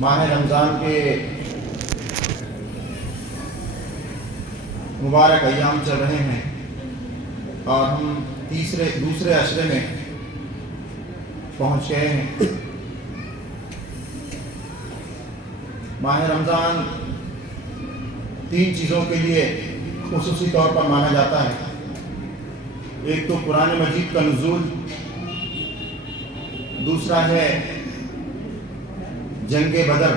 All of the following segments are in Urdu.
ماہ رمضان کے مبارک ایام چل رہے ہیں اور ہم دوسرے عشرے میں پہنچ گئے ہیں۔ ماہ رمضان 3 چیزوں کے لیے خصوصی طور پر مانا جاتا ہے۔ ایک تو قرآن مجید کا نزول، دوسرا ہے جنگ بدر،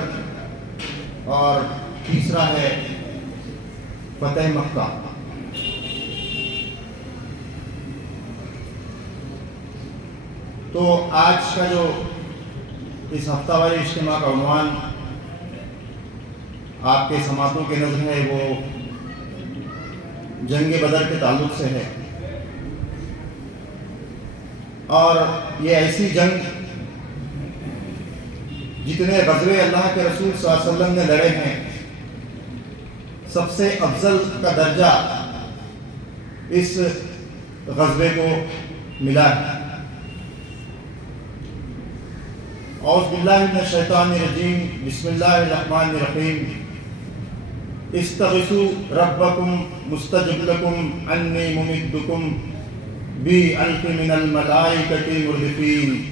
اور تیسرا ہے فتح مکہ۔ تو آج کا جو اس ہفتہ واری اجتماع کا عنوان آپ کے سماعتوں کے نظر ہے وہ جنگ بدر کے تعلق سے ہے، اور یہ ایسی جنگ جتنے غزوے اللہ کے رسول صلی اللہ علیہ وسلم نے لڑے ہیں، سب سے افضل کا درجہ اس غزوے کو ملا ہے۔ اعوذ باللہ من الشیطان الرجیم، بسم اللہ الرحمن الرحیم۔ استغیثوا ربکم مستجب لکم انی ممدکم بألف من الملائکۃ مردفین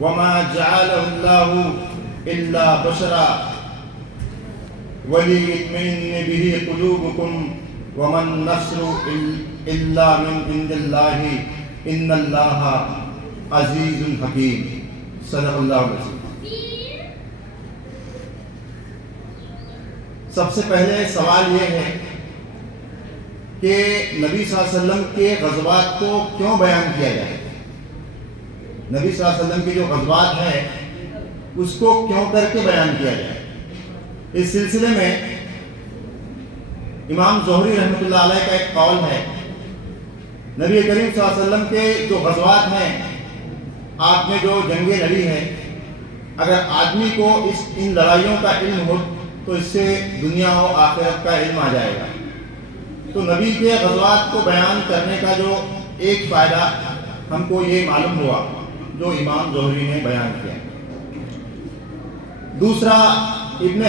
وما جعلہ اللہ الا بشرا ولیطمئن بہ قلوبکم وما النصر الا من عند اللہ ان اللہ عزیز حکیم۔ صدق اللہ العظیم۔ سب سے پہلے سوال یہ ہے کہ نبی صلی اللہ علیہ وسلم کے غزوات کو کیوں بیان کیا جائے؟ نبی صلی اللہ علیہ وسلم کے جو غزوات ہیں اس کو کیوں کر کے بیان کیا جائے؟ اس سلسلے میں امام زہری رحمۃ اللہ علیہ کا ایک قول ہے۔ نبی کریم صلی اللہ علیہ وسلم کے جو غزوات ہیں، آپ نے جو جنگیں لڑی ہیں، اگر آدمی کو ان لڑائیوں کا علم ہو تو اس سے دنیا و آخرت کا علم آ جائے گا۔ تو نبی کے غزوات کو بیان کرنے کا جو ایک فائدہ ہم کو یہ معلوم ہوا جو امام زہری نے بیان کیا۔ دوسرا ابن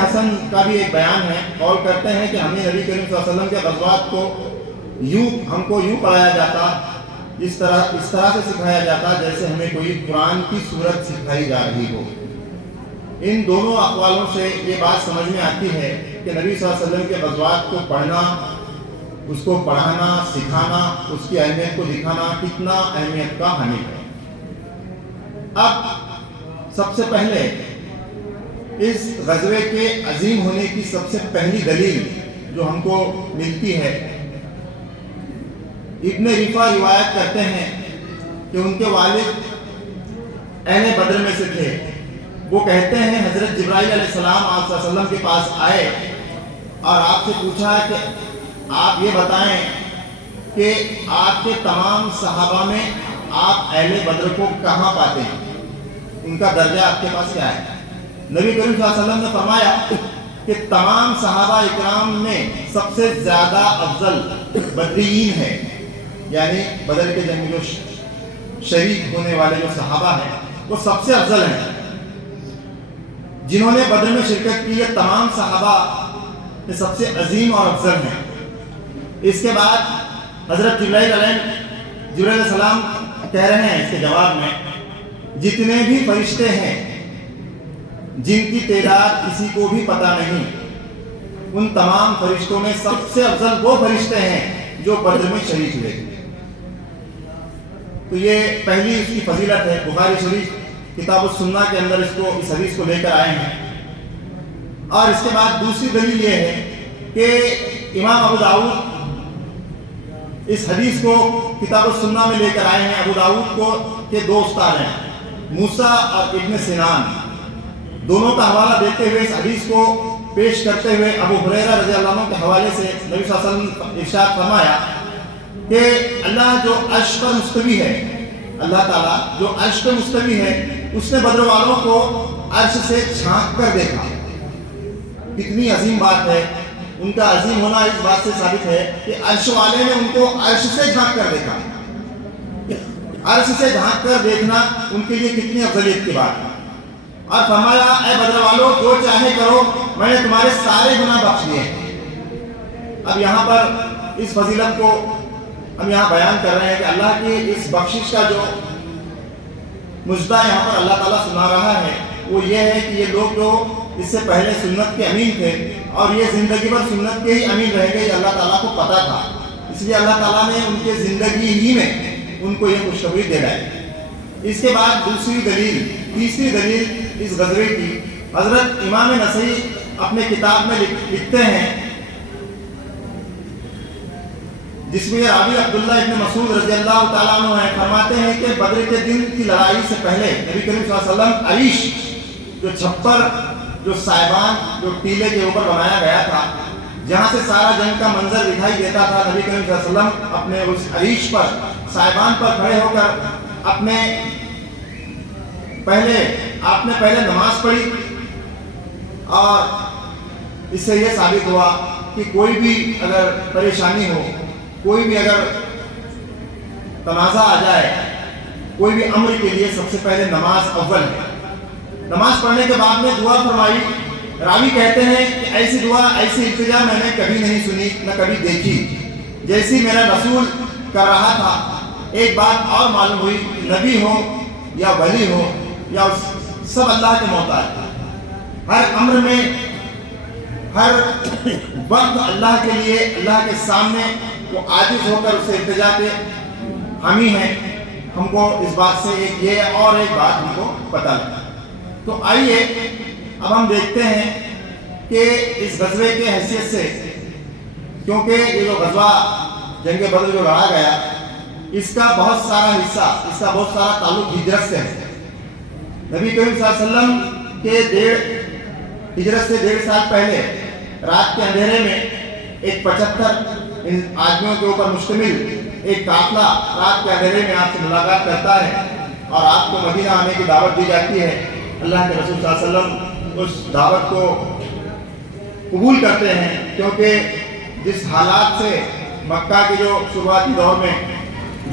حسن کا بھی ایک بیان ہے، قول کرتے ہیں کہ ہمیں نبی کریم صلی اللہ علیہ وسلم کے غزوات کو ہم کو یوں پڑھایا جاتا، اس طرح سے سکھایا جاتا جیسے ہمیں کوئی قرآن کی سورت سکھائی جا رہی ہو۔ ان دونوں اقوالوں سے یہ بات سمجھ میں آتی ہے کہ نبی صلی اللہ علیہ وسلم کے غزوات کو پڑھنا، اس کو پڑھانا، سکھانا، اس کی اہمیت کو دکھانا کتنا اہمیت کا حامل ہے۔ اب سب سے پہلے اس غزوے کے عظیم ہونے کی سب سے پہلی دلیل جو ہم کو ملتی ہے، ابن رفاع روایت کرتے ہیں کہ ان کے والد اہل بدر میں سے تھے۔ وہ کہتے ہیں حضرت جبرائیل علیہ السلام آپ صلی اللہ علیہ وسلم کے پاس آئے اور آپ سے پوچھا کہ آپ یہ بتائیں کہ آپ کے تمام صحابہ میں آپ اہل بدر کو کہاں پاتے ہیں، ان کا درجہ آپ کے پاس کیا ہے؟ نبی کریم صلی اللہ علیہ وسلم نے فرمایا کہ تمام صحابہ اکرام میں سب سے زیادہ افضل بدرین ہے، یعنی بدر کے جنگ میں جو شریک ہونے والے جو صحابہ ہیں وہ سب سے افضل ہیں۔ جنہوں نے بدر میں شرکت کی یہ تمام صحابہ یہ سب سے عظیم اور افضل ہیں۔ اس کے بعد حضرت جبرائیل علیہ السلام کہہ رہے ہیں اس کے جواب میں، جتنے بھی فرشتے ہیں جن کی تعداد کسی کو بھی پتہ نہیں، ان تمام فرشتوں میں سب سے افضل وہ فرشتے ہیں جو بدر میں شریک ہوئے۔ تو یہ پہلی اس کی فضیلت ہے۔ بخاری شریف کتاب السنہ کے اندر اس حدیث کو لے کر آئے ہیں۔ اور اس کے بعد دوسری دلیل یہ ہے کہ امام ابو داؤد اس حدیث کو کتاب السنہ میں لے کر آئے ہیں۔ ابو داؤد کو کے 2 استاد ہیں، موسیٰ اور ابن سنان، دونوں کا حوالہ دیتے ہوئے اس حدیث کو پیش کرتے ہوئے ابو ہریرہ رضی اللہ عنہ کے حوالے سے نبی صلی اللہ علیہ وسلم ارشاد فرمایا کہ اللہ جو عرش پر مستوی ہے، اللہ تعالیٰ جو عرش پر مستوی ہے، اس نے بدر والوں کو عرش سے جھانک کر دیکھا۔ کتنی عظیم بات ہے، ان کا عظیم ہونا اس بات سے ثابت ہے کہ عرش والے نے ان کو عرش سے جھانک کر دیکھا۔ عرش سے جھانک کر دیکھنا ان کے لیے کتنی افضلیت کی بات ہے۔ اور فرمایا اے بدر والو جو چاہے کرو، میں نے تمہارے سارے گناہ بخش دیے ہیں۔ اب یہاں پر اس فضیلت کو ہم یہاں بیان کر رہے ہیں کہ اللہ کی اس بخشش کا جو مجدہ یہاں پر اللہ تعالیٰ سنا رہا ہے وہ یہ ہے کہ یہ لوگ جو اس سے پہلے سنت کے امین تھے اور یہ زندگی بھر سنت کے ہی امین رہ گئے، یہ اللہ تعالیٰ کو پتہ تھا، اس لیے اللہ تعالیٰ نے ان کے زندگی ہی میں ان کو یہ خوشخبری دے ڈالی۔ اس کے بعد دوسری دلیل، تیسری دلیل اس غزوے کی، حضرت امام نسائی اپنے کتاب میں لکھتے ہیں، جس میں راوی عبداللہ ابن مسعود رضی اللہ تعالیٰ عنہ ہیں، فرماتے ہیں کہ بدر کے دن کی لڑائی سے پہلے نبی کریم صلی اللہ علیہ وسلم عریش جو چھپر، جو سائبان، جو ٹیلے کے اوپر بنایا گیا تھا، جہاں سے سارا جنگ کا منظر دکھائی دیتا تھا، نبی کریم صلی اللہ علیہ وسلم اپنے اس عریش پر، سائبان پر کھڑے ہو کر آپ نے پہلے نماز پڑھی، اور اس سے یہ ثابت ہوا کہ کوئی بھی اگر پریشانی ہو، کوئی بھی اگر تنازع آ جائے، کوئی بھی امر کے لیے سب سے پہلے نماز اول ہے۔ نماز پڑھنے کے بعد میں دعا فرمائی، راوی کہتے ہیں کہ ایسی دعا، ایسی التجا میں نے کبھی نہیں سنی نہ کبھی دیکھی جیسی میرا رسول کر رہا تھا۔ ایک بات اور معلوم ہوئی، نبی ہو یا ولی ہو یا سب اللہ کے محتاج، ہر امر میں، ہر وقت اللہ کے لیے، اللہ کے سامنے وہ عاجز ہو کر اسے التجا کے حامی ہیں۔ ہم کو اس بات سے ایک یہ اور ایک بات ہم کو پتہ لگا۔ تو آئیے اب ہم دیکھتے ہیں کہ اس غزوے کے حیثیت سے، کیونکہ یہ جو غزوہ جنگ بدر جو لڑا گیا، اس کا بہت سارا حصہ، اس کا بہت سارا تعلق ہجرت سے ہے۔ نبی کریم صلی اللہ علیہ وسلم کے ہجرت سے 1.5 سال پہلے رات کے اندھیرے میں ایک 75 آدمیوں کے اوپر مشتمل ایک قافلہ رات کے اندھیرے میں آپ سے ملاقات کرتا ہے اور آپ کو مدینہ آنے کی دعوت دی جاتی ہے۔ اللہ کے رسول صلی اللہ علیہ وسلم اس دعوت کو قبول کرتے ہیں، کیونکہ جس حالات سے مکہ کے جو شروعاتی دور میں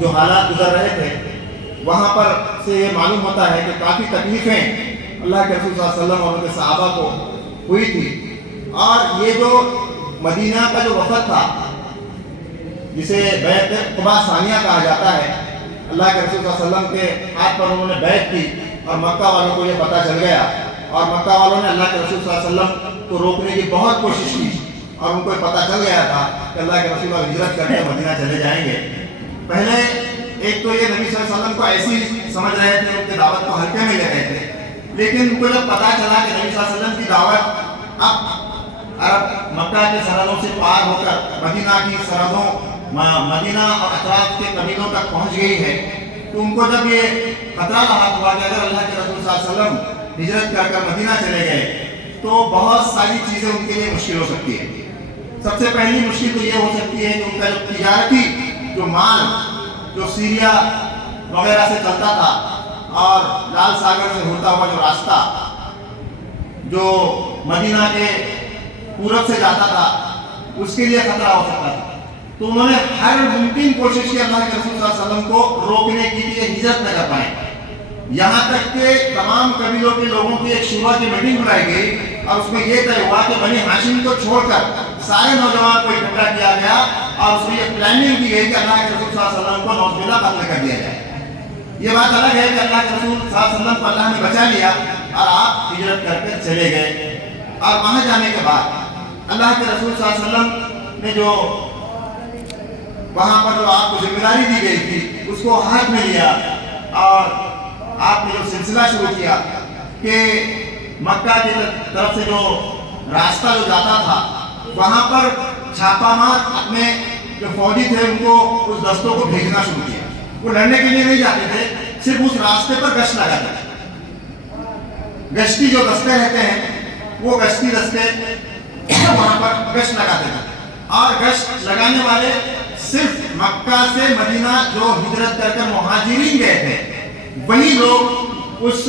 جو حالات گزر رہے تھے، وہاں پر سے یہ معلوم ہوتا ہے کہ کافی تکلیفیں اللہ کے رسول صلی اللہ علیہ وسلم اور ان کے صحابہ کو ہوئی تھی۔ اور یہ جو مدینہ کا جو وفد تھا، جسے بیعت قباء ثانیہ کہا جاتا ہے، اللہ کے رسول صلی اللہ علیہ وسلم کے ہاتھ پر انہوں نے بیعت کی اور مکہ والوں کو یہ پتہ چل گیا، اور مکہ والوں نے اللہ کے رسول صلی اللہ علیہ وسلم کو روکنے کی بہت کوشش کی، اور ان کو یہ پتہ چل گیا تھا کہ اللہ کے رسول ہجرت کر کے مدینہ چلے جائیں گے۔ پہلے ایک تو یہ نبی صلی اللہ علیہ وسلم کو ایسی سمجھ رہے تھے، ان کی دعوت کو ہلکے میں لے رہے تھے، لیکن ان کو جب پتہ چلا کہ نبی صلی اللہ علیہ وسلم کی دعوت اب عرب مکہ کے سرحدوں سے پار ہو کر مدینہ کی سرحدوں، مدینہ اور اطراف کے قبیلوں تک پہنچ گئی ہے، تو ان کو جب یہ خطرہ لاحق ہوا کہ اگر اللہ کے رسول صلی اللہ علیہ وسلم ہجرت کر مدینہ چلے گئے تو بہت ساری چیزیں ان کے لیے مشکل ہو سکتی ہے۔ سب سے پہلی مشکل تو یہ ہو سکتی ہے کہ ان کا جو تجارتی جو مال جو سیریا وغیرہ سے چلتا تھا اور لال ساگر سے ہوتا ہوا جو راستہ جو مدینہ کے پورب سے جاتا تھا، اس کے لیے خطرہ ہو سکتا تھا۔ تو انہوں نے ہر ممکن کوشش کی اللہ کے رسول صلی اللہ علیہ وسلم کو روکنے کی کہ ہجرت نہ کر پائیں، یہاں تک کہ تمام قبیلوں کے لوگوں کی ایک شورا کی میٹنگ بلائی گئی اور اس میں یہ طے ہوا کہ بنی ہاشم کو چھوڑ کر سارے نوجوان کو اکٹھا کیا گیا اور اس میں یہ پلاننگ کی گئی کہ اللہ کے رسول صلی اللہ علیہ وسلم کو نعوذ باللہ قتل کر دیا جائے۔ یہ بات الگ ہے کہ اللہ کے رسول صلی اللہ علیہ وسلم کو اللہ نے بچا لیا اور آپ ہجرت کر کے چلے گئے، اور وہاں جانے کے بعد اللہ کے رسول صلی اللہ علیہ وسلم نے جو وہاں پر جو آپ کو ذمہ داری دی گئی تھی اس کو ہاتھ میں لیا، اور آپ نے جو سلسلہ شروع کیا کہ مکہ کی طرف سے جو راستہ جو جاتا تھا وہاں پر چھاپا مار اپنے جو فوجی تھے ان کو اس دستوں کو بھیجنا شروع کیا۔ وہ لڑنے کے لیے نہیں جاتے تھے، صرف اس راستے پر گشت لگاتے تھے۔ گشتی جو دستے رہتے ہیں وہ گشتی دستے وہاں پر گشت لگاتے تھے، اور گشت لگانے والے صرف مکہ سے مدینہ جو ہجرت کر کر مہاجرین گئے تھے وہی لوگ اس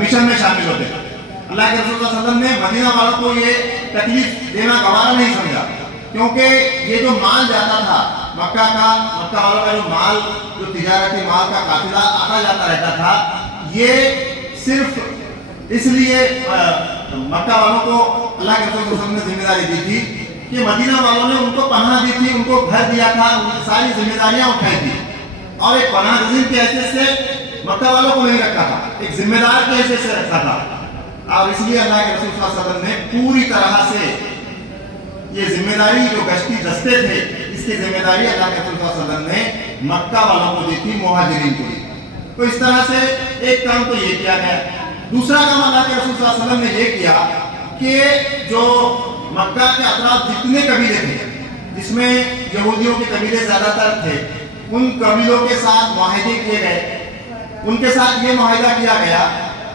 مشن میں شامل ہوتے تھے۔ اللہ کے رسول صلی اللہ علیہ وسلم نے مدینہ والوں کو یہ تکلیف دینا گوارا نہیں سمجھا، کیونکہ یہ جو مال جاتا تھا مکہ والوں کا جو مال، جو تجارتی مال کا قافلہ آتا جاتا رہتا تھا، یہ صرف اس لیے مکہ والوں کو اللہ کے رسول صلی اللہ علیہ وسلم نے ذمہ داری دی تھی کہ مدینہ والوں نے ان کو پناہ دی تھی، ان کو گھر دیا تھا، ان کی ساری ذمہ داریاں اٹھائی تھی، اور ایک پناہ گزین کی حیثیت سے مکہ والوں کو نہیں رکھا تھا، ایک ذمہ دار کی حیثیت سے رکھا تھا۔ اور اس لیے اللہ کے رسول صلی اللہ علیہ وسلم نے پوری طرح سے یہ ذمہ داری جو گشتی دستے تھے، اس کی ذمہ داری اللہ کے رسول صلی اللہ علیہ وسلم نے مکہ والوں کو دی تھی، مہاجرین کو دی۔ تو اس طرح سے ایک کام تو یہ کیا گیا۔ دوسرا کام اللہ کے رسول صلی اللہ علیہ وسلم نے یہ کیا کہ جو مکہ کے اطراف جتنے قبیلے تھے، جس میں یہودیوں کے قبیلے زیادہ تر تھے، ان قبیلوں کے ساتھ معاہدے کیے گئے۔ ان کے ساتھ یہ معاہدہ کیا گیا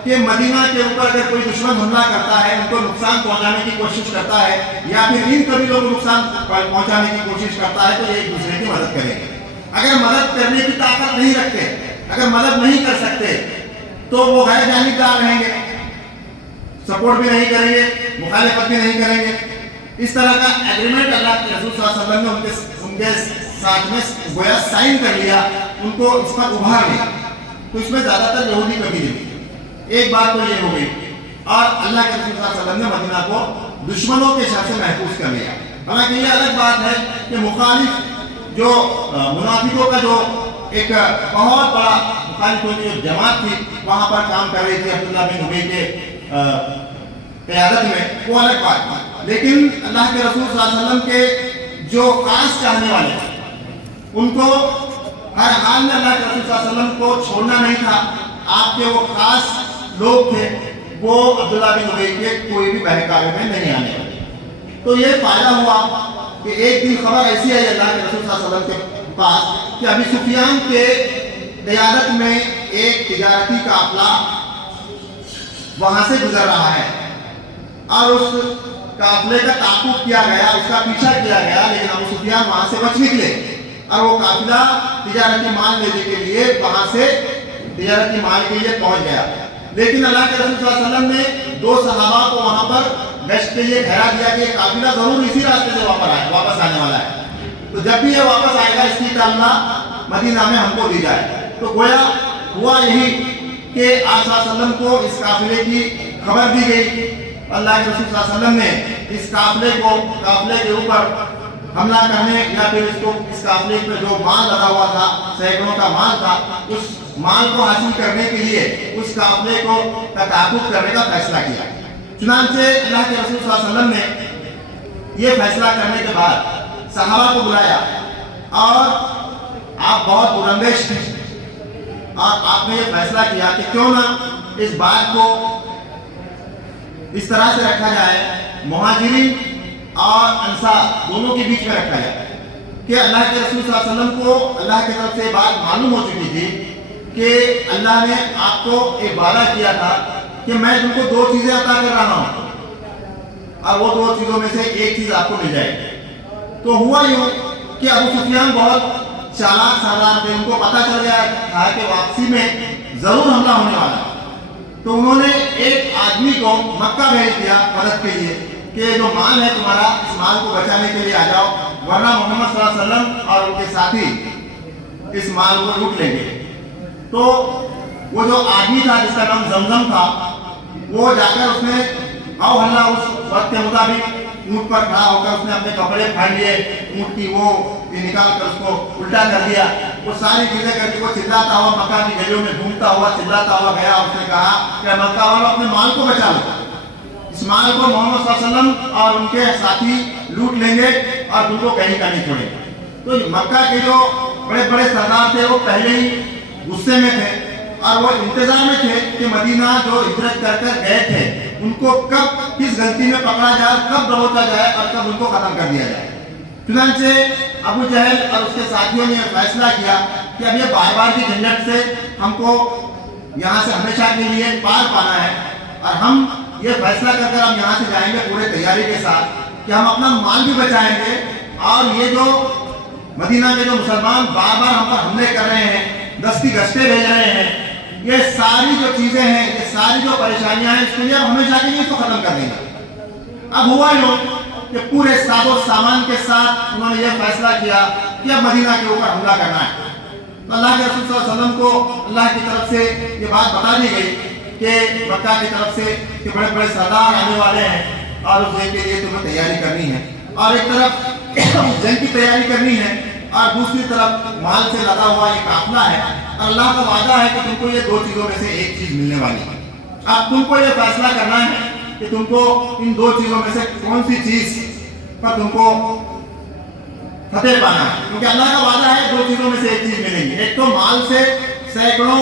کہ مدینہ کے اوپر اگر کوئی دشمن حملہ کرتا ہے، ان کو نقصان پہنچانے کی کوشش کرتا ہے، یا پھر ان قبیلوں کو نقصان پہنچانے کی کوشش کرتا ہے، تو یہ ایک دوسرے کی مدد کریں گے۔ اگر مدد کرنے کی طاقت نہیں رکھتے، اگر مدد نہیں کر سکتے، تو وہ غیر جانبدار رہیں گے، سپورٹ بھی نہیں کریں گے، مخالفت بھی نہیں کریں گے۔ اس طرح کا ایگریمنٹ اللہ کے رسول صلی اللہ علیہ وسلم نے ان کے ساتھ میں گویا سائن کر لیا، ان کو اس پر ابھار لیا۔ تو اس میں زیادہ تر یہودی قبیلے تھے۔ ایک بات تو یہ ہو گئی، اور اللہ کے رسول صلی اللہ علیہ وسلم نے مدینہ کو دشمنوں کے شر سے محفوظ کر لیا۔ حالانکہ یہ الگ بات ہے کہ مخالف جو منافقوں کا جو ایک بہت بڑا مخالفوں کی جو جماعت تھی وہاں پر کام کر رہی تھی عبداللہ بن ابی کے قیادت میں، وہ الگ بات تھی۔ لیکن اللہ کے رسول صلی اللہ علیہ وسلم کے جو خاص چاہنے والے تھے، ان کو ہر حال میں اللہ کے رسول صلی اللہ علیہ وسلم کو چھوڑنا نہیں تھا۔ آپ کے وہ خاص لوگ تھے، وہ عبداللہ بن ابی کے کوئی بھی بہکاوے میں نہیں آنے والے۔ تو یہ فائدہ ہوا کہ ایک دن خبر ایسی آئی اللہ کے رسول صلی اللہ علیہ وسلم کے پاس کہ ابی سفیان کے قیادت میں ایک تجارتی قافلہ وہاں سے گزر رہا ہے، اور اس قافلے کا تعاقب کیا گیا، اس کا پیچھا کیا گیا، لیکن ابو سفیان وہاں سے بچ نکلے، اور وہ قافلہ تجارتی مال لینے کے لیے وہاں سے تجارتی مال کے لیے پہنچ گیا۔ لیکن اللہ کے رسول صلی اللہ علیہ وسلم نے دو صحابہ کو وہاں پر گشت کے لیے ٹھہرا دیا کہ قافلہ ضرور اسی راستے سے واپس آنے والا ہے، تو جب بھی یہ واپس آئے گا اس کی اطلاع مدینہ میں ہم کو دی جائے۔ تو گویا ہوا یہی کہ آپ صلی اللہ علیہ وسلم کو اس قافلے کی خبر دی گئی۔ اللہ کے رسول صلی اللہ علیہ وسلم نے اس قافلے کے اوپر حملہ کرنے، یا پھر اس قافلے پہ جو مال لگا ہوا تھا، سینکڑوں کا مال تھا، اس مال کو حاصل کرنے کے لیے اس قافلے کو تعاقب کرنے کا فیصلہ کیا۔ چنانچہ اللہ کے رسول صلی اللہ علیہ وسلم نے یہ فیصلہ کرنے کے بعد صحابہ کو بلایا، اور آپ بہت پراندیش تھے، اور آپ نے یہ فیصلہ کیا کہ کیوں نہ اس بات کو اس طرح سے رکھا جائے، مہاجرین اور انصار دونوں کے بیچ میں رکھا جائے، کہ اللہ کے رسول صلی اللہ علیہ وسلم کو اللہ کی طرف سے بات معلوم ہو چکی تھی کہ اللہ نے آپ کو ایک وعدہ کیا تھا کہ میں تم کو دو چیزیں عطا کر رہا ہوں، اور وہ دو چیزوں میں سے ایک چیز آپ کو مل جائے گی۔ تو ہوا یوں کہ ابو سفیان بہت چالاک سردار تھے، ان کو پتہ چل گیا تھا کہ واپسی میں ضرور حملہ ہونے والا ہے۔ تو انہوں نے ایک آدمی کو مکہ بھیج دیا مدد کے لیے کہ جو مال ہے تمہارا، اس مال کو بچانے کے لیے آ جاؤ، ورنہ محمد صلی اللہ علیہ وسلم اور ان کے ساتھی اس مال کو لوٹ لیں گے۔ تو وہ جو آدمی تھا جس کا نام زمزم تھا، وہ جا کر اس نے او ہلا اس وقت کے مطابق اونٹ پر کھڑا ہو کر اس نے اپنے کپڑے پھاڑ لیے، اونٹ کی وہ نکال کر اس کو الٹا کر دیا، وہ ساری چیزیں کر کے وہ چلاتا ہوا مکہ کی گلیوں میں گھومتا ہوا چلاتا ہوا گیا۔ اس نے کہا کہ مکہ والوں اپنے مال کو بچا لو، اس مال کو محمد صلی اللہ علیہ وسلم اور ان کے ساتھی لوٹ لیں گے اور تم کو کہیں کا نہیں چھوڑیں گے۔ تو مکہ کے جو بڑے بڑے سردار تھے وہ پہلے ہی غصے میں تھے، اور وہ انتظار میں تھے کہ مدینہ جو ہجرت کر کر گئے تھے ان کو کب کس غلطی میں پکڑا جائے، کب دبوچا جائے اور کب ان کو ختم کر دیا جائے۔ چنانچہ ابو جہل اور اس کے ساتھیوں نے فیصلہ کیا کہ اب یہ بار بار کی جھنجٹ سے ہم کو یہاں سے ہمیشہ کے لیے پار پانا ہے، اور ہم یہ فیصلہ کر کر ہم یہاں سے جائیں گے پورے تیاری کے ساتھ کہ ہم اپنا مال بھی بچائیں گے، اور یہ جو مدینہ کے جو مسلمان بار بار ہم پر حملے کر رہے ہیں، دستی گشتے بھیج رہے ہیں، یہ ساری جو چیزیں ہیں، یہ ساری جو پریشانیاں ہیں، اس کے لیے ہم ہمیشہ کے لیے اس کو ختم کر دیں گے۔ اب ہوا یوں کہ پورے ساز و سامان کے ساتھ انہوں نے یہ فیصلہ کیا کہ اب مدینہ کے اوپر حملہ کرنا ہے۔ تو اللہ کے رسول صلی اللہ علیہ وسلم کو اللہ کی طرف سے یہ بات بتا دی گئی کہ مکہ کی طرف سے کہ بڑے بڑے سردار آنے والے ہیں اور اس جنگ کے لیے تمہیں تیاری کرنی ہے، اور ایک طرف جنگ کی تیاری کرنی ہے اور دوسری طرف مال سے لدا ہوا یہ قافلہ ہے، اور اللہ کا وعدہ ہے کہ تم کو یہ دو چیزوں میں سے ایک چیز ملنے والی ہے۔ اب تم کو یہ فیصلہ کرنا ہے کہ تم کو ان دو چیزوں میں سے کون سی چیز پر تم کو فتح پانا ہے، کیونکہ اللہ کا وعدہ ہے دو چیزوں میں سے ایک چیز ملے گی، ایک تو مال سے سینکڑوں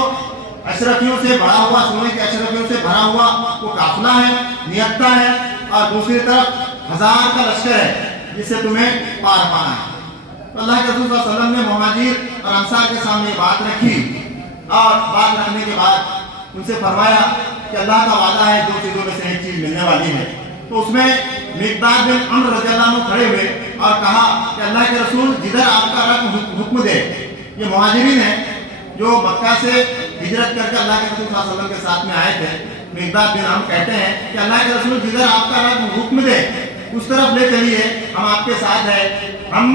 اشرفیوں سے بھرا ہوا، سونے کے اشرفیوں سے بھرا ہوا وہ قافلہ ہے، نیتا ہے، اور دوسری طرف 1000 کا لشکر ہے جس سے تمہیں پار پانا ہے۔ تو اللہ کے رسول صلی اللہ علیہ وسلم نے مہاجر اور انصار کے سامنے بات رکھی، اور بات رکھنے کے بعد ان سے فرمایا کہ اللہ کا وعدہ ہے دو چیزوں میں سے ایک چیز ملنے والی ہے۔ تو اس میں مقداد بن عمرو رضی اللہ عنہ کھڑے ہوئے اور کہا کہ اللہ کے رسول جدھر آپ کا رب حکم دے، یہ مہاجرین ہیں جو مکہ سے ہجرت کر کے اللہ کے رسول صلی اللہ علیہ وسلم کے ساتھ میں آئے تھے۔ مقداد بن عمرو کہتے ہیں کہ اللہ کے رسول جدھر آپ کا رب حکم دے اس طرف لے چلیے، ہم آپ کے ساتھ ہیں، ہم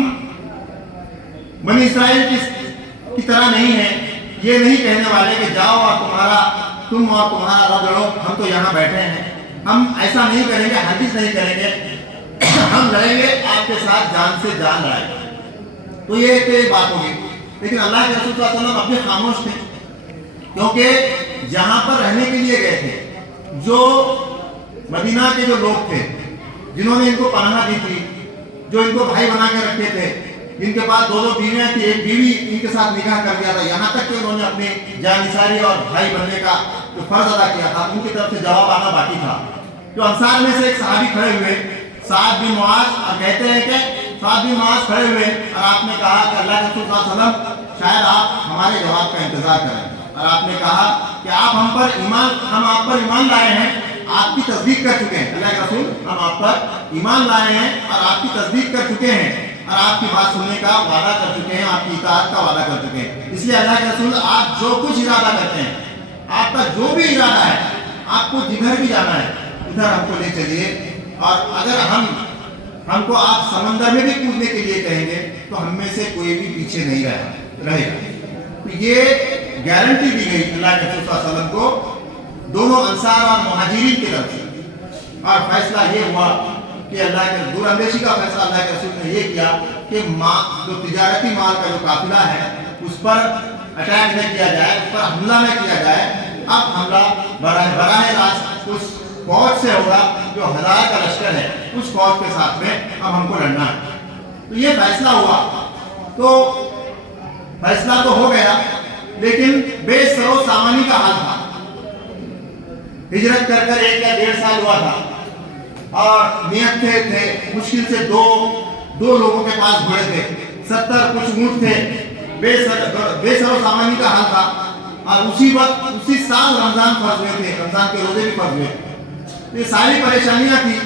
بنی اسرائیل کی طرح نہیں ہیں، یہ نہیں کہنے والے کہ جاؤ اور تم اور تمہارا رب لڑو، ہم تو یہاں بیٹھے ہیں، ہم ایسا نہیں کریں گے، ہرگز نہیں کریں گے، ہم لڑیں گے آپ کے ساتھ جان سے جان لڑائیں گے۔ تو یہ ایک بات ہوگی، لیکن اللہ کے رسول صلی اللہ علیہ وسلم اب بھی خاموش تھے، کیونکہ جہاں پر رہنے کے لیے گئے تھے، جو مدینہ کے جو لوگ تھے جنہوں نے ان کو پناہ دی تھی، جو ان کو بھائی بنا کے رکھے تھے، جن کے پاس دو بیویاں تھیں، ایک بیوی ان کے ساتھ نکاح کر دیا تھا، یہاں تک کہ انہوں نے اپنی جانثاری اور بھائی بننے کا جو فرض ادا کیا تھا، ان کی طرف سے جواب آنا باقی تھا۔ جو انصار میں سے ایک صحابی کھڑے ہوئے، سعد بن معاذ، اور کہتے ہیں کہ سعد بن معاذ کھڑے ہوئے اور آپ نے کہا کہ اللہ کے رسول صلی اللہ علیہ وسلم شاید آپ ہمارے جواب کا انتظار کریں، اور آپ نے کہا کہ ہم آپ پر ایمان لائے ہیں، آپ کی تصدیق کر چکے ہیں، اللہ کے رسول ہم آپ پر ایمان لائے ہیں اور آپ کی تصدیق کر چکے ہیں، اور آپ کی بات سننے کا وعدہ کر چکے ہیں، آپ کی اطاعت کا وعدہ کر چکے ہیں، اس لیے اللہ کے رسول آپ جو کچھ ارادہ کرتے ہیں، آپ کا جو بھی ارادہ ہے، آپ کو جدھر بھی جانا ہے ادھر ہم کو لے چلیے، اور اگر ہم کو آپ سمندر میں بھی کودنے کے لیے کہیں گے تو ہم میں سے کوئی بھی پیچھے نہیں رہے گا۔ تو یہ گارنٹی دی گئی اللہ کے رسول صلی اللہ علیہ وسلم کو دونوں انصار اور مہاجرین کی طرف سے، اور فیصلہ یہ ہوا کہ اللہ کے دور اندیشی کا فیصلہ اللہ کے رسول نے یہ کیا کہ جو تجارتی مال کا جو قافلہ ہے اس پر اٹیک نہ کیا جائے، اس پر حملہ نہ کیا جائے، اب حملہ براہ راست اس فوج سے ہوگا جو 1000 کا لشکر ہے، اس فوج کے ساتھ میں اب ہم کو لڑنا ہے۔ تو یہ فیصلہ ہوا، تو فیصلہ تو ہو گیا، لیکن بے سر و سامانی کا حال تھا۔ ہجرت کر 1 یا 1.5 سال ہوا تھا، اور نیت تھے مشکل سے دو لوگوں کے پاس گھوڑے تھے، 70 کچھ اونٹ تھے، بے سر و سامانی کا حال تھا، اور اسی سال رمضان فرض ہوئے تھے، رمضان کے روزے بھی فرض ہوئے تھے۔ یہ ساری پریشانیاں تھی،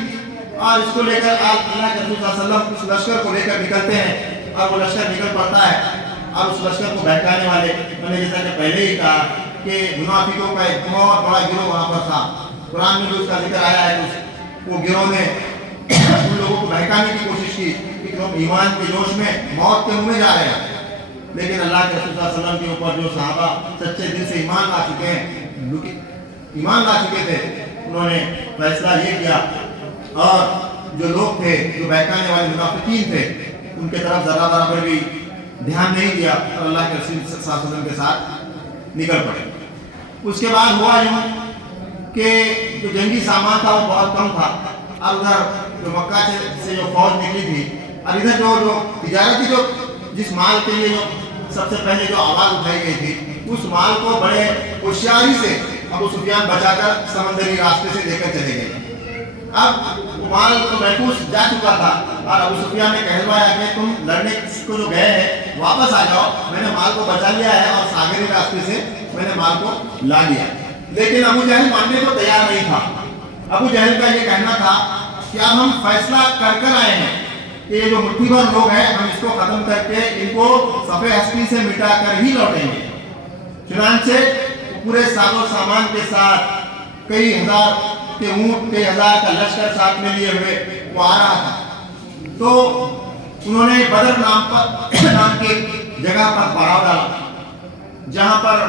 اور اس کو لے کر اللہ کے رسول صلی اللہ علیہ وسلم اس لشکر کو لے کر نکلتے ہیں، اور وہ لشکر نکل پڑتا ہے، اور اس لشکر کو بہکانے والے، میں نے جیسا کہ پہلے ہی کہا کہ منافقوں کا ایک بہت بڑا گروہ وہاں پر تھا، قرآن میں بھی اس کا ذکر آیا ہے، وہ گروہ نے ان لوگوں کو بہکانے کی کوشش کی کہ لوگ ایمان کے جوش میں موت کے منہ میں جا رہے ہیں، لیکن اللہ کے رسول صلی اللہ علیہ وسلم کے اوپر جو صحابہ سچے دل سے ایمان لا چکے ہیں، ایمان لا چکے تھے، انہوں نے فیصلہ یہ کیا، اور جو لوگ تھے جو بہکانے والے منافقین تھے ان کے طرف ذرا برابر بھی دھیان نہیں دیا، اور اللہ کے رسول صلی اللہ علیہ وسلم کے ساتھ نکل پڑے۔ اس کے بعد ہوا یوں کہ جو جنگی سامان تھا وہ بہت کم تھا، اور ادھر جو مکہ سے جو فوج نکلی تھی، اور ادھر جو تجارتی جس مال کے لیے جو سب سے پہلے جو آواز اٹھائی گئی تھی، اس مال کو بڑے ہوشیاری سے ابو سفیان بچا کر سمندری راستے سے لے کر چلے گئے۔ اب وہ مال تو محفوظ جا چکا تھا، اور ابو سفیان نے کہلوایا کہ تم لڑنے کو جو گئے ہیں واپس آ جاؤ، میں نے مال کو بچا لیا ہے، اور ساگری راستے سے میں نے مال کو لا لیا۔ لیکن ابو جہل ماننے کو تیار نہیں تھا۔ ابو جہل کا یہ کہنا تھا کہ اب ہم فیصلہ کر آئے ہیں کہ یہ جو مٹھی بھر لوگ ہیں ہم اس کو ختم کر کے ان کو صفحہ ہستی سے مٹا کر ہی لوٹیں گے۔ چنانچہ پورے ساز و سامان کے ساتھ کئی ہزار کے اونٹ، کئی ہزار کا لشکر ساتھ میں لیے ہوئے وہ آ رہا تھا، تو انہوں نے بدر نام کی جگہ پر پڑاؤ ڈالا، جہاں پر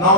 9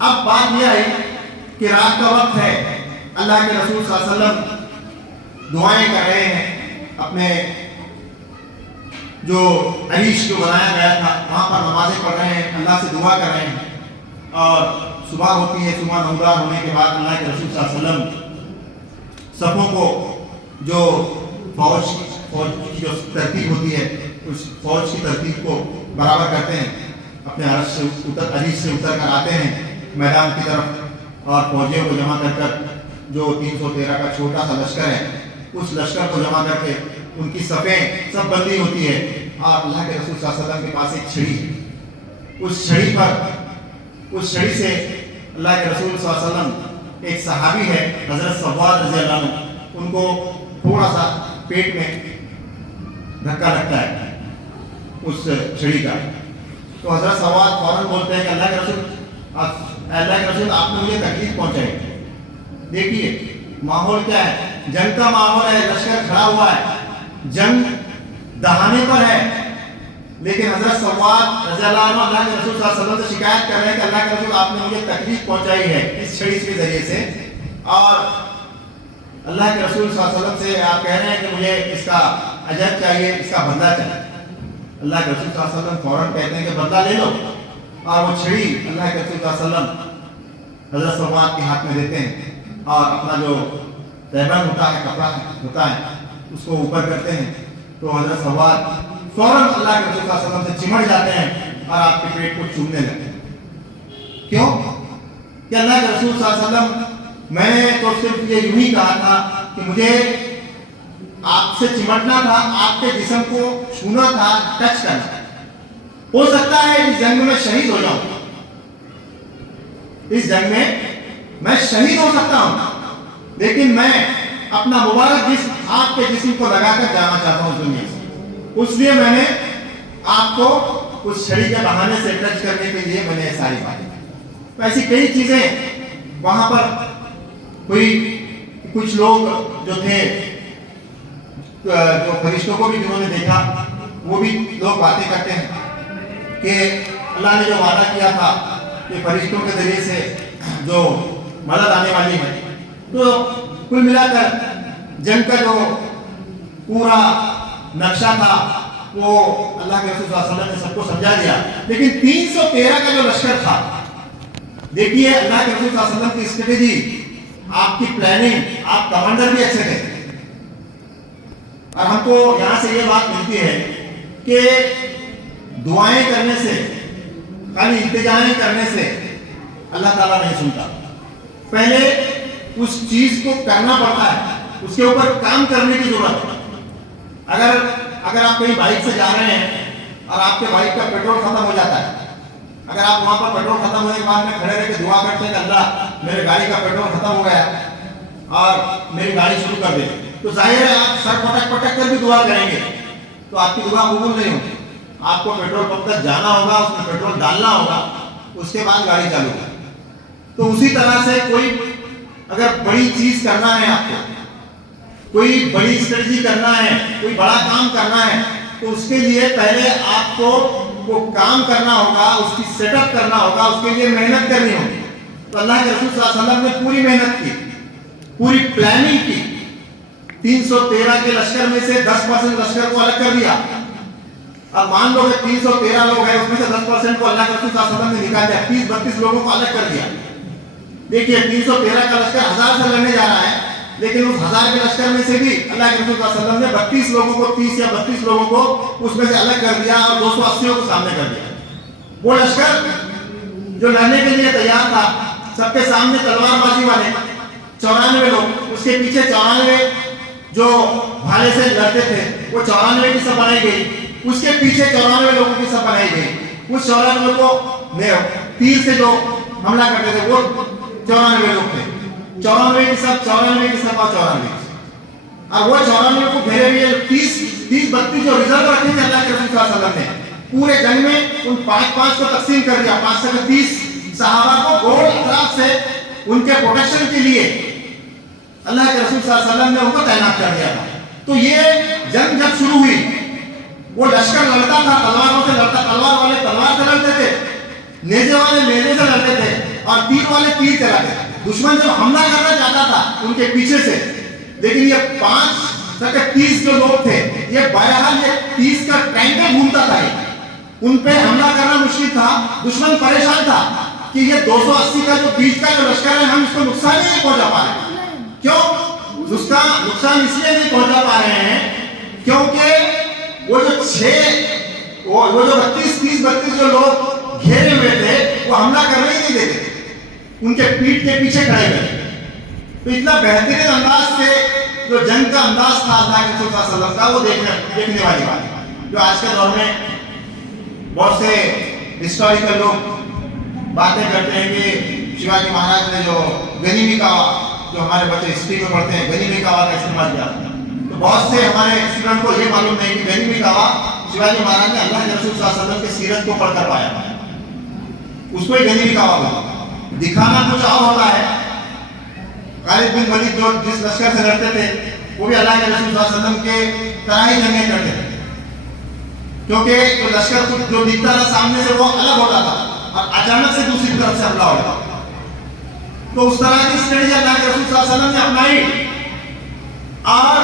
اب بات یہ آئی کہ رات کا وقت ہے، اللہ کے رسول صلی اللہ علیہ وسلم دعائیں کر رہے ہیں، اپنے جو عریش جو بنایا گیا تھا وہاں پر نمازیں پڑھ رہے ہیں، اللہ سے دعا کر رہے ہیں، اور صبح ہوتی ہے، صبح نمودار ہونے کے بعد اللہ کے رسول صلی اللہ علیہ وسلم صفوں کو جو فوج کی جو ترتیب ہوتی ہے اس فوج کی ترتیب کو برابر کرتے ہیں، اپنے عرش سے اتر کر آتے ہیں میدان کی طرف، اور فوجیوں کو جمع کر جو 313 کا چھوٹا سا لشکر ہے اس لشکر کو جمع کر کے ان کی صفیں سب بندی ہوتی ہے، اور اللہ کے رسول صلی اللہ علیہ وسلم کے پاس ایک چھڑی ہے، اس چھڑی سے اللہ کے رسول صلی اللہ علیہ وسلم، ایک صحابی ہے حضرت سواد رضی اللہ عنہ، ان کو تھوڑا سا پیٹ میں دھکا لگتا ہے اس چھڑی کا، تو حضرت سواد فوراً بولتے ہیں کہ اللہ کے رسول آپ نے مجھے تکلیف پہنچائی۔ دیکھیے ماحول کیا ہے، جنگ کا ماحول ہے، لشکر کھڑا ہوا ہے، جنگ دہانے پر ہے، لیکن حضرت سواد رضی اللہ عنہ اللہ کے رسول صلی اللہ علیہ وسلم سے شکایت کر رہے ہیں کہ اللہ کے رسول آپ نے مجھے تکلیف پہنچائی ہے اس چھڑی کے ذریعے سے، اور اللہ کے رسول صلی اللہ علیہ وسلم سے آپ کہہ رہے ہیں کہ مجھے اس کا اجر چاہیے، اس کا بدلہ چاہیے۔ اللہ کے رسول صلی اللہ علیہ وسلم فوراً کہتے ہیں کہ بدلہ لے لو، اور وہ چھڑی اللہ کے رسول صلی اللہ علیہ وسلم حضرت سواد کے ہاتھ میں دیتے ہیں، اور اپنا جو تیبن ہوتا ہے، کپڑا ہوتا ہے، اس کو اوپر کرتے ہیں، تو حضرت سواد فوراً اللہ کے رسول صلی اللہ علیہ وسلم سے چمٹ جاتے ہیں اور آپ کے پیٹ کو چومنے لگتے ہیں۔ کیوں کہ اللہ کے رسول صلی اللہ علیہ وسلم، میں نے تو صرف یہ یوں ہی کہا تھا کہ مجھے آپ سے چمٹنا تھا، آپ کے جسم کو چھونا تھا، ٹچ کرنا تھا، ہو سکتا ہے اس جنگ میں شہید ہو جاؤں، اس جنگ میں شہید ہو سکتا ہوں، لیکن میں اپنا مبارک جسم آپ کے جسم کو لگا کر جانا چاہتا ہوں دنیا سے، اس لیے میں نے آپ کو اس چھڑی کے بہانے سے ٹچ کرنے کے لیے میں نے ساری باتیں، ایسی کئی چیزیں وہاں پر ہوئی۔ کچھ لوگ جو تھے، جو فرشتوں کو بھی جنہوں نے دیکھا، وہ بھی لوگ باتیں کرتے ہیں کہ اللہ نے جو وعدہ کیا تھا کہ فرشتوں کے ذریعے سے جو مدد آنے والی ہے، تو کل ملا کر جنگ کا جو پورا نقشہ تھا وہ اللہ کے رسول صلی اللہ علیہ وسلم نے سب کو سمجھا دیا، لیکن 313 کا جو لشکر تھا، دیکھیے اللہ کے رسول صلی اللہ علیہ وسلم کی اسٹریٹجی، آپ کی پلاننگ، آپ کمانڈر بھی اچھے تھے، اور ہم کو یہاں سے یہ بات ملتی ہے کہ دعائیں کرنے سے، خالی التجائیں کرنے سے اللہ تعالیٰ نہیں سنتا، پہلے اس چیز کو کرنا پڑتا ہے، اس کے اوپر کام کرنے کی ضرورت ہے۔ اگر آپ کہیں بائک سے جا رہے ہیں اور آپ کے بائک کا پیٹرول ختم ہو جاتا ہے، اگر آپ وہاں پر پیٹرول ختم ہونے کے بعد میں کھڑے رہ کے دعا کرتے ہیں کہ اللہ میرے گاڑی کا پیٹرول ختم ہو گیا اور میری گاڑی شروع کر دے، تو ظاہر ہے آپ سر پٹک پٹک کر بھی دعا کریں گے تو آپ کی دعا قبول نہیں ہوگی۔ آپ کو پیٹرول پمپ تک جانا ہوگا، اس میں پیٹرول ڈالنا ہوگا، اس کے بعد گاڑی چالو ہوگی۔ تو اسی طرح سے کوئی اگر بڑی چیز کرنا ہے، آپ کو کوئی بڑی اسٹریٹجی کرنا ہے، کوئی بڑا کام کرنا ہے، تو اس کے لیے پہلے آپ کو وہ کام کرنا ہوگا، اس کی سیٹ اپ کرنا ہوگا، اس کے لیے محنت کرنی ہوگی۔ تو اللہ کے رسول صلی اللہ علیہ وسلم نے پوری محنت کی، پوری پلاننگ کی، 313 کے لشکر میں سے 10% لشکر کو الگ کر دیا۔ اب مان لو کہ 313 لوگ ہیں، اس میں سے 10% کو اللہ کے رسول صلی اللہ علیہ وسلم نے نکال دیا، 30-32 لوگوں کو الگ کر دیا۔ دیکھیے 313 کا لشکر 1000 سے لڑنے جا رہا ہے، لیکن اس 1000 کے لشکر میں سے بھی اللہ کے رسول صلی اللہ علیہ وسلم نے 32 لوگوں کو، 30 یا 32 لوگوں کو اس میں سے الگ کر دیا اور 280 کو سامنے کر دیا۔ وہ لشکر جو لڑنے کے لیے تیار تھا، سب کے سامنے تلوار بازی والے 94 لوگ، اس کے پیچھے 94 جو بھالے سے لڑتے تھے، وہ 94 کی سب بنائی گئی، اس کے پیچھے 94 لوگوں کی سب بنائی گئی۔ اس 94 کو تیر سے جو حملہ کرتے تھے وہ 94 لوگ تھے، 94 کی سب اور 94 اور وہ 94 کو گھیرے ہوئے 30-32 جو ریزرو رکھے تھے اللہ کے رسول صلی اللہ علیہ وسلم نے پورے جنگ میں ان 5-5 کو تقسیم کر دیا، 5 سے 30 صحابہ کو گول اطراف سے ان کے پروٹیکشن کے لیے اللہ کے رسول صلی اللہ علیہ وسلم نے ان کو تعینات کر دیا تھا۔ تو یہ جنگ جب شروع ہوئی، وہ لشکر لڑتا تھا، تلواروں سے لڑتا، تلوار والے تلوار سے لڑتے تھے، نیزے والے نیزے سے لڑتے تھے، اور تیر والے تیر چلاتے تھے. دشمن جب حملہ کرنا چاہتا تھا ان کے پیچھے سے، لیکن یہ 5-30 جو لوگ تھے، یہ بہرحال یہ 30 کا ٹرینگل گھومتا تھا، ان پہ حملہ کرنا مشکل تھا. دشمن پریشان تھا کہ یہ 280 کا جو بیچ کا جو لشکر ہے، ہم اس کو نقصان ہی نہیں پہنچا پا رہے. کیوں اس کا نقصان اس لیے نہیں پہنچا پا رہے ہیں کیونکہ وہ جو 32 جو لوگ گھیرے ہوئے تھے وہ حملہ کرنے ہی نہیں دیتے، ان کے پیٹھ کے پیچھے کھڑے ہوئے. تو اتنا بہترین انداز سے جو جنگ کا انداز تھا اللہ کے رسول صلی اللہ علیہ وسلم کا، وہ دیکھنے والی بات ہے. جو آج کے دور میں بہت سے ہسٹوریکل لوگ باتیں کرتے ہیں کہ شیواجی مہاراج نے جو گنیمی کاوا، جو ہمارے بچے ہسٹری میں پڑھتے ہیں، گنیمی کاوا کا استعمال کیا، تو بہت سے ہمارے اسٹوڈنٹ کو یہ معلوم نہیں کہ گنیمی کاوا شیواجی مہاراج نے اللہ کے رسول صلی اللہ علیہ وسلم کی سیرت کو پڑھ کر پایا، اس کو ہی گنیمی کاوا بولا. دکھانا کچھ اور ہوتا ہے. خالد بن ولید جو جس لشکر سے لڑتے تھے وہ بھی اللہ کے رسول صلی اللہ علیہ وسلم کے طرح ہی جنگیں کرتے تھے، کیونکہ جو لشکر جو دکھتا تھا سامنے سے وہ الگ ہوتا تھا اور اچانک سے دوسری طرف سے حملہ ہو جاتا. تو اس طرح کی اسٹریٹجی اللہ کے رسول صلی اللہ علیہ وسلم نے اپنائی، اور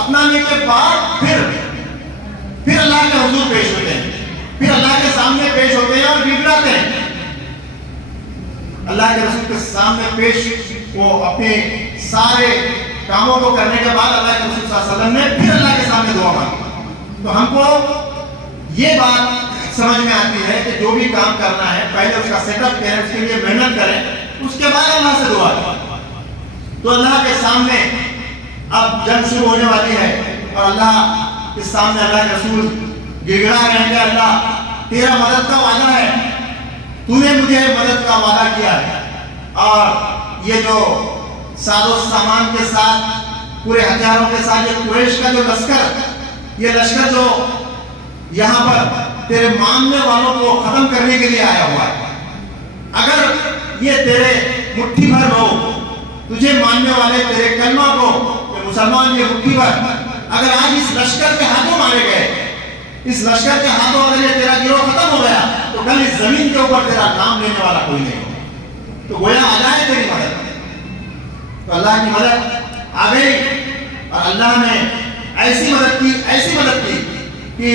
اپنانے کے بعد پھر اللہ کے حضور پیش ہوتے ہیں، پھر اللہ کے سامنے پیش ہوتے ہیں اور گڑگڑاتے ہیں. اللہ کے رسول کے سامنے پیش وہ اپنے سارے کاموں کو کرنے کے بعد اللہ کے رسول صلی اللہ علیہ وسلم نے پھر اللہ کے سامنے دعا مانگی. تو ہم کو یہ بات سمجھ میں آتی ہے کہ جو بھی کام کرنا ہے پہلے اس کا سیٹ اپ کریں، اس کے لیے محنت کریں، اس کے بعد اللہ سے دعا کریں. تو اللہ کے سامنے اب جنگ شروع ہونے والی ہے اور اللہ کے سامنے اللہ کے رسول گڑگڑا رہے ہیں، اللہ تیرا مدد کا وعدہ ہے، تو نے مجھے مدد کا وعدہ کیا ہے. اور یہ جو ساز و سامان کے ساتھ، پورے ہتھیاروں کے ساتھ یہ قریش کا جو لشکر، یہ لشکر جو یہاں پر تیرے ماننے والوں کو ختم کرنے کے لیے آیا ہوا ہے، اگر یہ تیرے مٹھی بھر لوگ، تجھے ماننے والے تیرے کلمہ کو، کہ مسلمان یہ مٹھی بھر اگر آج اس لشکر کے ہاتھوں مارے گئے، اس لشکر کے ہاتھوں اگر یہ تیرا گروہ ختم ہو گیا، تو کل اس زمین کے اوپر تیرا نام لینے والا کوئی نہیں ہوگا. تو گویا آ جائے تیری مدد. تو اللہ کی مدد آ گئی اور اللہ نے ایسی مدد کی کہ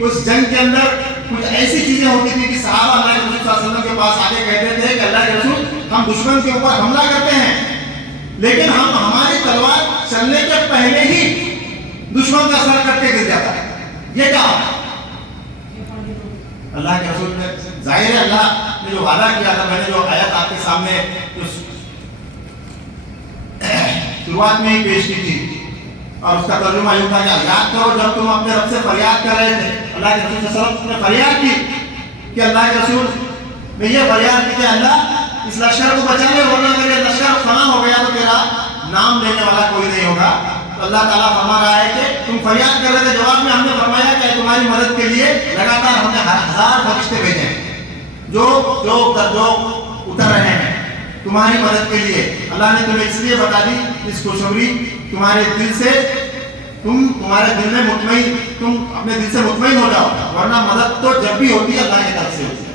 اس جنگ کے اندر کچھ ایسی چیزیں ہوتی تھی کہ صحابہ اللہ کے رسول صلی اللہ علیہ وسلم کے پاس آگے کہتے تھے کہ اللہ کے رسول ہم دشمن کے اوپر حملہ کرتے ہیں، لیکن ہماری تلوار چلنے کے پہلے ہی دشمن کا سر کٹ کے گر جاتا ہے. یہ کیا اللہ کے رسول نے، ظاہر ہے اللہ نے جو وعدہ کیا تھا، میں نے جو آیت آپ کے سامنے شروعات میں ہی پیش کی تھی، اور اس کا ترجمہ یوں تھا کہ یاد کرو جب تم اپنے رب سے فریاد کر رہے تھے. اللہ کے رسول صلی اللہ علیہ وسلم نے فریاد کی کہ اللہ کے رسول نے یہ فریاد کی کہ اللہ اس لشکر کو بچا لے، ورنہ اگر یہ لشکر فنا ہو گیا تو تیرا نام لینے والا کوئی نہیں ہوگا. تو اللہ تعالیٰ فرما رہا ہے کہ تم فریاد کر رہے تھے، جواب میں ہم نے فرمایا کہ تمہاری مدد کے لیے لگاتار ہم نے 1000 فرشتے بھیجے ہیں جو اتر رہے ہیں تمہاری مدد کے لیے. اللہ نے تمہیں اس لیے بتا دی اس خوشخبری تمہارے دل سے، تمہارے دل میں مطمئن، تم اپنے دل سے مطمئن ہو جاؤ، ورنہ مدد تو جب بھی ہوتی ہے اللہ کی طرف سے ہوتی ہے.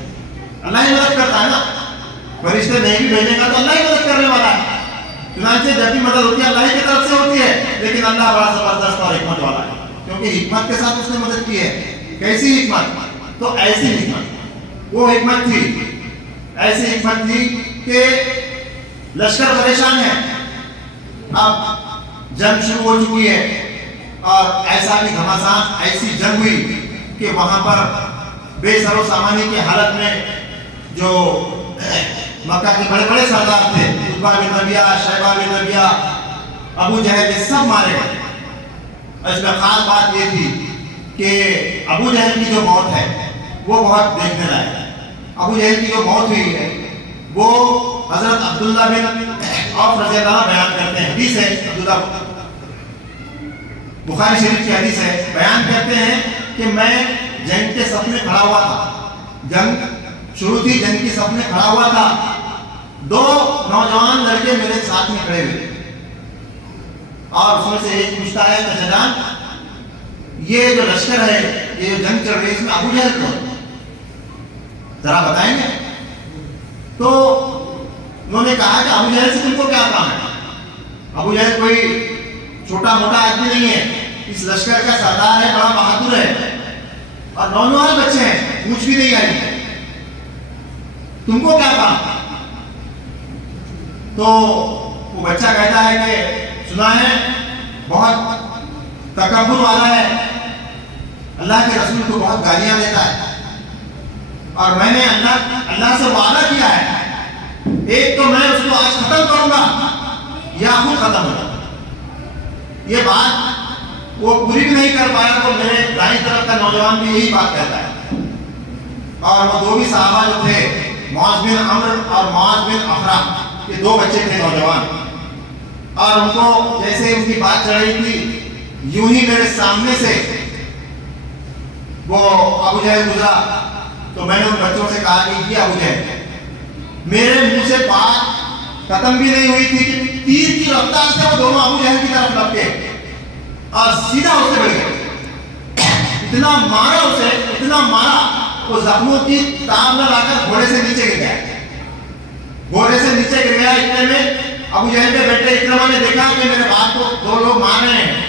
اللہ ہی مدد کرتا ہے نا، فرشتے نہیں بھی بھیجے گا تو اللہ ہی مدد کرنے والا ہے. چنانچہ جب بھی مدد ہوتی ہے اللہ ہی کی طرف سے ہوتی ہے، لیکن اللہ بڑا زبردست اور حکمت والا ہے، کیونکہ حکمت کے ساتھ اس نے مدد کی ہے. کیسی حکمت؟ تو ایسی حکمت، وہ حکمت تھی، ایسی حکمت تھی کہ لشکر پریشان ہے، اب جنگ شروع ہو چکی ہے، اور ایسا بھی گھماسان ایسی جنگ ہوئی کہ وہاں پر بے سر و سامانی کی حالت میں جو مکہ کے بڑے بڑے سردار تھے، عتبہ بن ربیعہ، شیبہ بن ربیعہ، ابو جہل، یہ سب مارے گئے. اس میں خاص بات یہ تھی کہ ابو جہل کی جو موت ہے وہ بہت دیکھنے لائق ہے. ابو جہل کی جو موت ہوئی ہے وہ حضرت عبداللہ بن عوف رضی اللہ عنہ بیان کرتے ہیں، حدیث ہے، عبداللہ بخاری شریف کی حدیث ہے، بیان کرتے ہیں کہ میں جنگ کے صف میں کھڑا ہوا تھا، جنگ شروع تھی، جنگ کی صف میں کھڑا ہوا تھا، 2 نوجوان لڑکے میرے ساتھ میں کھڑے ہوئے، اور اس میں سے ایک پوچھتا ہے کہ شجاعان یہ جو لشکر ہے، یہ جو جنگ چل رہی ہے، اس میں ابو جہل کون ذرا بتائیں گے؟ تو انہوں نے کہا کہ ابو جہل سے تم کو کیا کام ہے؟ ابو جہل کوئی چھوٹا موٹا آدمی نہیں ہے، اس لشکر کا سردار ہے، بڑا بہادر ہے، اور نوجوان بچے ہیں، پوچھ بھی نہیں آئی، تم کو کیا کام؟ تو وہ بچہ کہتا ہے کہ سنا ہے بہت تکبر والا ہے، اللہ کے رسول کو بہت گالیاں دیتا ہے، اور میں نے اللہ سے وعدہ کیا ہے ایک تو میں اس کو آج ختم کروں گا یا خود ختم ہو جاؤں گا۔ یہ بات وہ پوری بھی نہیں کر پایا تو میرے دائیں طرف کا نوجوان بھی یہی بات کہتا ہے، اور وہ دو بھی صحابہ جو تھے، معاذ بن عمرو اور معاذ بن افرا، یہ دو بچے تھے نوجوان، اور ان کو جیسے ان کی بات چل رہی تھی یوں ہی میرے سامنے سے وہ ابو جہل گزرا، تو میں نے ان بچوں سے کہا کہ یہ ابو جہل، میرے منہ سے بات ختم بھی نہیں ہوئی تھی کہ تیر کی رفتار سے وہ دونوں ابو جہل کی طرف لپکے اور سیدھا اس سے بڑھ گئے، اتنا مارا اسے، اتنا مارا، وہ زخموں کی تاب نہ لا کر گھوڑے سے نیچے گر گیا، گھوڑے سے نیچے گر گیا۔ اتنے میں ابو جہل کے بیٹے اکرمہ نے دیکھا کہ میرے باپ کو دو لوگ مار رہے ہیں،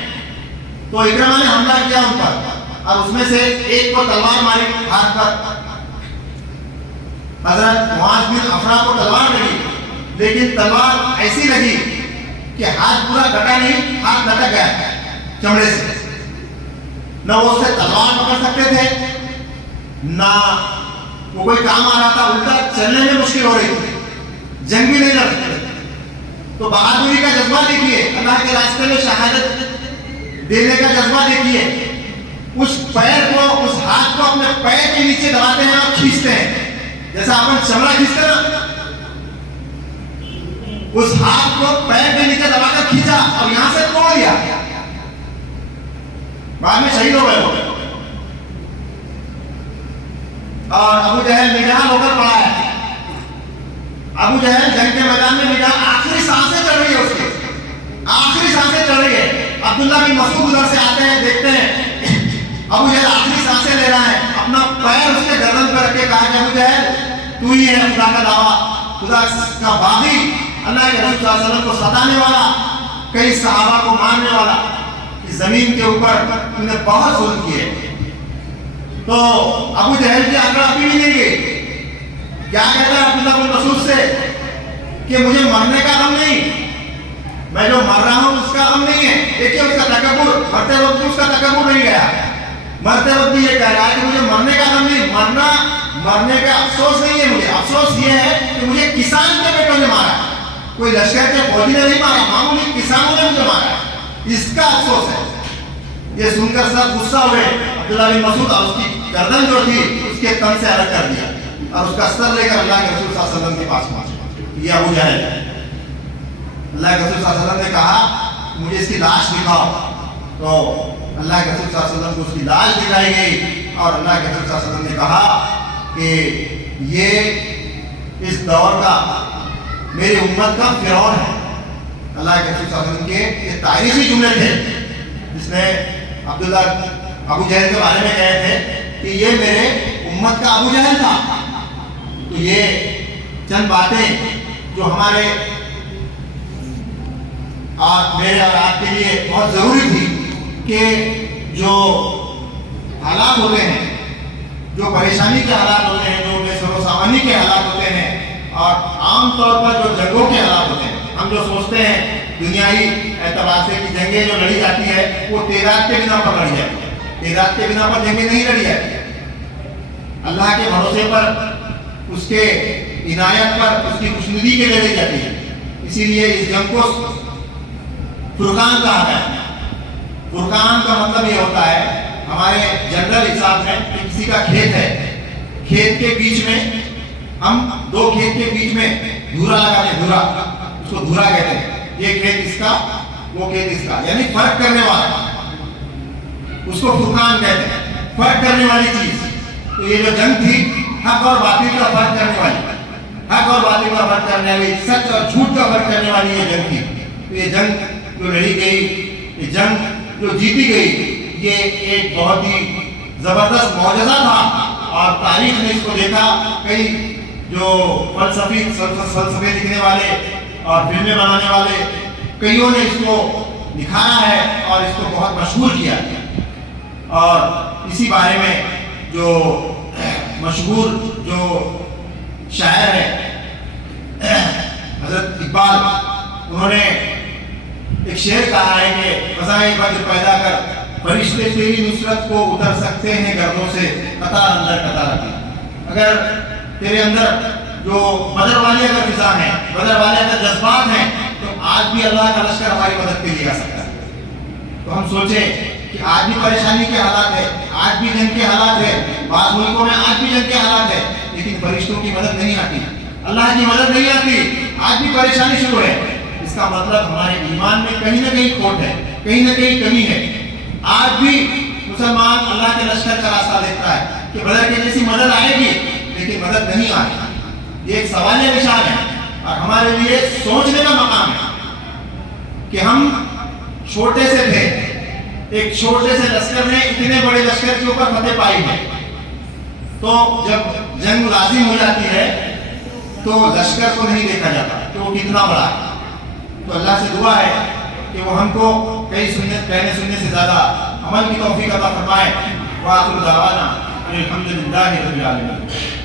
تو اکرمہ نے حملہ کیا ان پر، اور اس میں سے ایک کو تلوار ماری ہاتھ پر۔ حضرت معاذ بن افرا کو تلوار لگی، لیکن تلوار ایسی لگی کہ ہاتھ پورا کٹا نہیں، ہاتھ لٹک گیا چمڑے سے، نہ وہ اس سے تلوار پکڑ سکتے تھے، نہ وہ کوئی کام آ رہا تھا، الٹا چلنے میں مشکل ہو رہی تھی، جنگ بھی نہیں لڑ سکتے۔ تو بہادری کا جذبہ دیکھیے، اللہ کے راستے میں شہادت دینے کا جذبہ دیکھیے، اس پیر کو، اس ہاتھ کو اپنے پیر کے نیچے دباتے ہیں اور کھینچتے ہیں، جیسا اپن چمڑا کھینچتے نا، اس ہاتھ کو پیر کے نیچے دبا کر کھینچا اور یہاں سے توڑ دیا، بعد میں شہید ہو گئے وہ، اور ابو جہل نگہبان ہو کر پڑا ہے۔ ابو جہل جنگ کے میدان میں نگہبان، آخری سانسیں چل رہی ہے اس کی، آخری سانسیں چل رہی ہے۔ عبداللہ بن مسعود ادھر سے آتے ہیں، دیکھتے ہیں ابو جہل آخری سانسیں لے رہا ہے، اپنا پیر اس کے گردن پر رکھ کے کہا کہ ابو جہل تو ہی ہے خدا کا دعویٰ، خدا کا باغی، اللہ کے رسول صلی اللہ علیہ وسلم کو ستانے والا، کئی صحابہ کو مارنے والا، اس زمین کے اوپر تم نے بہت ظلم کیے۔ تو ابو جہل کی آنکھ ابھی بھی نہیں گئی، کیا کہتا ہے عبداللہ بن مسعود سے کہ مجھے مرنے کا غم نہیں، میں جو مر رہا ہوں اس کا غم نہیں ہے۔ دیکھیے اس کا تکبر، مرتے وقت اس کا تکبر نہیں گیا، مرتے وقت بھی یہ کہہ رہا ہے کہ مجھے مرنے کا غم نہیں، مرنے کا افسوس نہیں ہے، مجھے افسوس یہ ہے کہ مجھے کسان کے بیٹوں نے مارا، کوئی لشکر کے فوجی نے نہیں مارا، معمولی کسانوں نے مجھے مارا، اس کا افسوس ہے۔ یہ سن کر سب غصہ ہوئے، عبداللہ بن مسعود اور اس کی گردن جو تھی اس کے تن سے الگ کر دیا اور اس کا سر لے کر اللہ کے رسول صلی اللہ علیہ وسلم کے پاس پہنچا۔ یہ ابو جہل ہے۔ اللہ کے رسول صلی اللہ علیہ وسلم نے کہا مجھے اس کی لاش دکھاؤ، تو اللہ کے رسول صلی اللہ علیہ وسلم کو اس کی لاش دکھائی گئی، اور اللہ کے رسول صلی اللہ علیہ وسلم نے کہا کہ یہ اس دور کا، میری امت کا فرعون ہے۔ اللہ کے رسول صلی اللہ علیہ وسلم کے یہ تاریخی جملے تھے جس نے عبداللہ ابو جہل کے بارے میں کہے تھے کہ یہ میرے امت کا ابو جہل تھا۔ تو یہ چند باتیں جو ہمارے میرے اور آپ کے لیے بہت ضروری تھی کہ جو حالات ہوتے ہیں، جو پریشانی کے حالات ہوتے ہیں، جو بے سر و سامانی کے حالات ہوتے ہیں، اور عام طور پر جو جنگوں کے حالات ہوتے ہیں، ہم جو سوچتے ہیں دنیائی اعتبار سے کہ جنگیں جو لڑی جاتی ہے وہ تعداد کے بنا پر لڑی جاتی ہے، تعداد کے بنا پر جنگیں نہیں لڑی جاتی، اللہ کے بھروسے پر، اس کے عنایت پر، اس کی خوشنودی کے لیے لڑی جاتی ہے۔ اسی لیے اس جنگ کو فرقان کہا ہے۔ فرقان کا مطلب یہ ہوتا ہے ہمارے جنرل حساب میں کہ کسی کا کھیت ہے، کھیت کے بیچ میں ہم دو کھیت کے بیچ میں دھورا لگاتے ہیں، دھورا، اس کو دھورا کہتے ہیں، یہ کھیت اس کا، وہ کھیت اس کا، یعنی فرق کرنے والا، اس کو فرقان کہتے ہیں، فرق کرنے والی چیز۔ تو یہ جو جنگ تھی حق اور باطل کا فرق کرنے والی، حق اور باطل کا فرق کرنے والی، سچ اور جھوٹ کا فرق کرنے والی یہ جنگ تھی۔ تو یہ جنگ جو لڑی گئی، یہ جنگ جو جیتی گئی، یہ ایک بہت ہی زبردست معجزہ تھا، اور تاریخ نے اس کو دیکھا، کئی جو فلسفے لکھنے والے اور فلمیں بنانے والے کئیوں نے اس کو نکھارا ہے اور اس کو بہت مشہور کیا ہے. اور اسی بارے میں جو مشہور جو شاعر ہے حضرت اقبال، انہوں نے ایک شعر کہا ہے کہ فضائے بدر پیدا کر فرشتے تیری نصرت کو اتر سکتے ہیں گردوں سے قطار اندر قطار کی. اگر تیرے اندر جو بدر والے اگر فضا ہیں، بدر والے اگر جذبات ہیں، تو آج بھی اللہ کا لشکر ہماری مدد کے لیے آ سکتا ہے. تو ہم سوچیں کہ آج بھی پریشانی کے حالات ہے، آج بھی جنگ کے حالات ہے، بعض ملکوں میں آج بھی جنگ کے حالات ہے، لیکن فرشتوں کی مدد نہیں آتی، اللہ کی مدد نہیں آتی، آج بھی پریشانی شروع ہے. اس کا مطلب ہمارے ایمان میں کہیں نہ کہیں کھوٹ ہے، کہیں نہ کہیں کمی ہے. آج بھی مسلمان اللہ کے لشکر کا راستہ دیکھتا ہے کہ بدر کے جیسی مدد آئے گی، لیکن مدد نہیں آئی. یہ ایک سوالیہ نشان ہے اور ہمارے لیے سوچنے کا مقام ہے کہ ہم چھوٹے سے تھے، ایک چھوٹے سے لشکر نے اتنے بڑے لشکر کے اوپر فتح پائی ہے. تو جب جنگ لازم ہو جاتی ہے تو لشکر کو نہیں دیکھا جاتا کہ وہ کتنا بڑا ہے. تو اللہ سے دعا ہے کہ وہ ہم کو کئی کہنے سننے سے زیادہ عمل کی توفیق عطا فرمائے. وآخر دعوانا الحمدللہ رب العالمین.